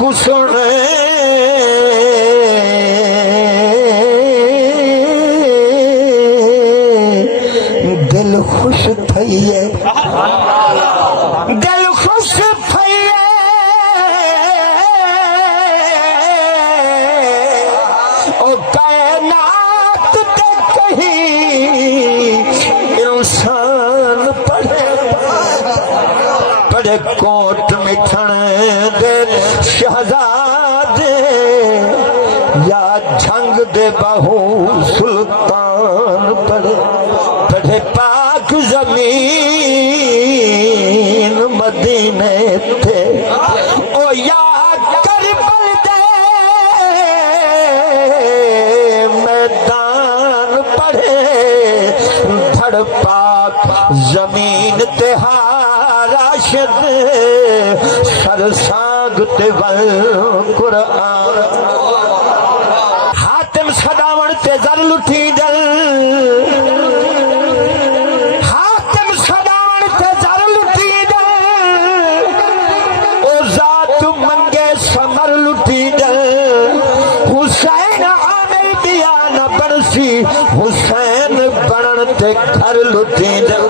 کو سنے دل خوش تھئیے دل خوش تھئیے او کائنات تے کہیں انسان پڑھے کوٹ مٹھن دے شہزادے یا جھنگ دے بہو سلطان پڑھے پاک زمین مدینے تھے او یا کربل دے میدان پڑھے دھڑ پاک زمین تے راشد سرسانگ تے ول قرآن حاتم صداون تے زر لٹھی دل حاتم صداون تے زر لٹھی دل او ذات منگے سمر لٹھی دل حسین عامل دیا نہ برسی حسین بنن تے گھر لٹھی دل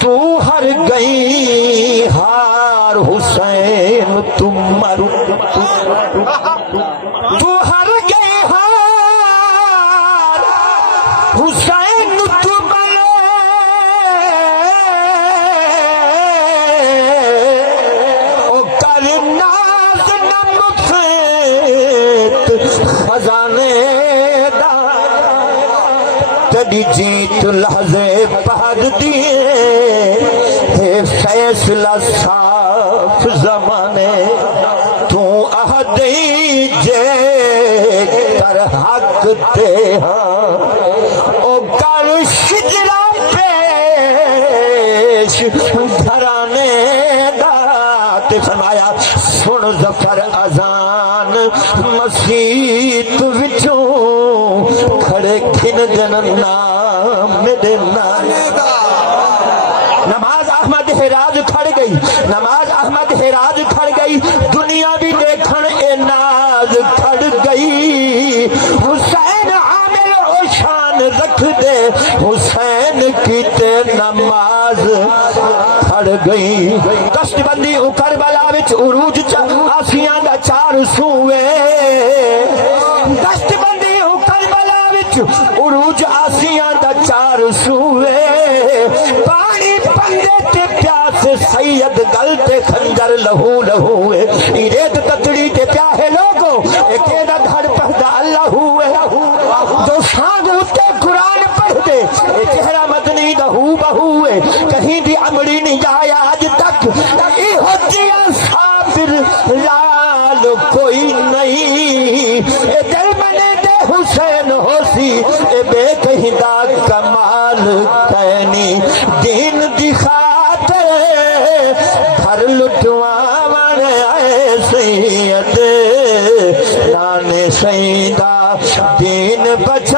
تو ہر گئی ہار حسین تم مرو تو ہر گئی ہار حسین تم مرو او کر ناز نمفت خزانے دا تیری جیت لحظے پہد دیے فیصلہ صاف زمانے تو عہدی جے کر حق تے ہاں او کر شجرہ پیش گھرانے دا تے فرمایا سن ظفر اذان مسیت وچوں کھڑے کھن دن نام میرے نانے دا نماز احمد حراج کھڑ گئی نماز احمد حراج کھڑ گئی دنیا بھی دیکھن اے ناز کھڑ گئی حسین عامل او شان رکھ دے حسین کی تے نماز کھڑ گئی کشت بندی او کربلا وچ عروج آسیاں دا 4 سوئے کشت بندی او کربلا وچ عروج آسیاں دا 4 سوئے پیاس سید گل تے خنجر لہو لہو ہے ریت تتڑی تے پیاہے لوگو ایک ایدہ دھڑ پہدہ اللہ ہوئے جو سانگ ہوتے قرآن پڑھ دے چہرہ مدنی دہو بہوئے کہیں بھی عمری نہیں جایا آج تک ای ہوتیاں صابر لال کوئی نہیں اے دل منے دے حسین ہو سی اے بے کہیں دا کمال کہنی دین دکھا گھر لٹوان آئے سید نانے سیدہ دین بچ